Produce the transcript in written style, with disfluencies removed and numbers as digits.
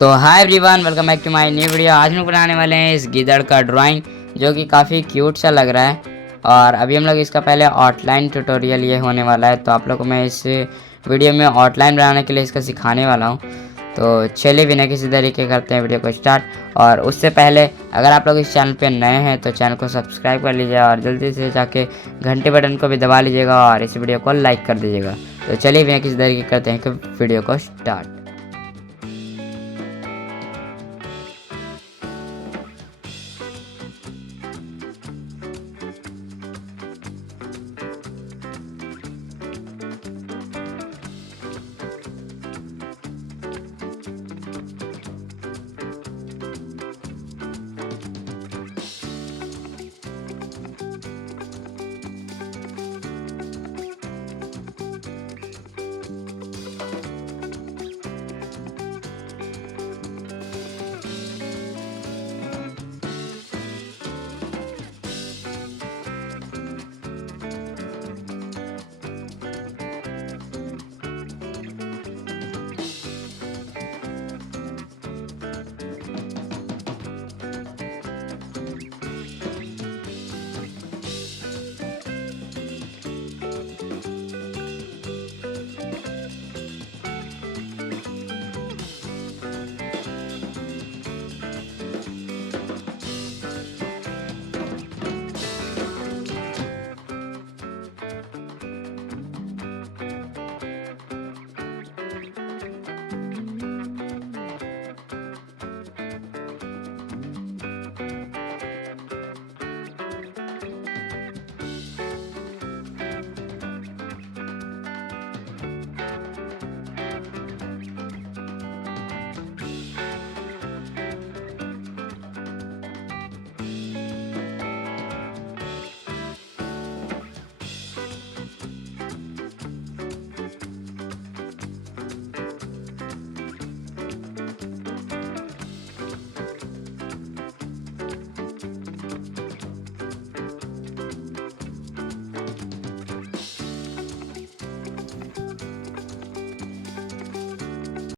तो hi everyone, welcome back to my new video. आज हम बनाने वाले हैं इस गिदड़ का ड्राइंग, जो कि काफ़ी क्यूट सा लग रहा है। और अभी हम लोग इसका पहले आउटलाइन ट्यूटोरियल ये होने वाला है, तो आप लोगों को मैं इस वीडियो में आउटलाइन बनाने के लिए इसका सिखाने वाला हूँ। तो चलिए बिना किसी तरीके करते हैं वीडियो को स्टार्ट। और उससे पहले अगर आप लोग इस चैनल पर नए हैं तो चैनल को सब्सक्राइब कर लीजिए और जल्दी से जाके घंटे बटन को भी दबा लीजिएगा और इस वीडियो को लाइक कर दीजिएगा। तो चलिए बिना किसी तरीके करते हैं वीडियो को स्टार्ट।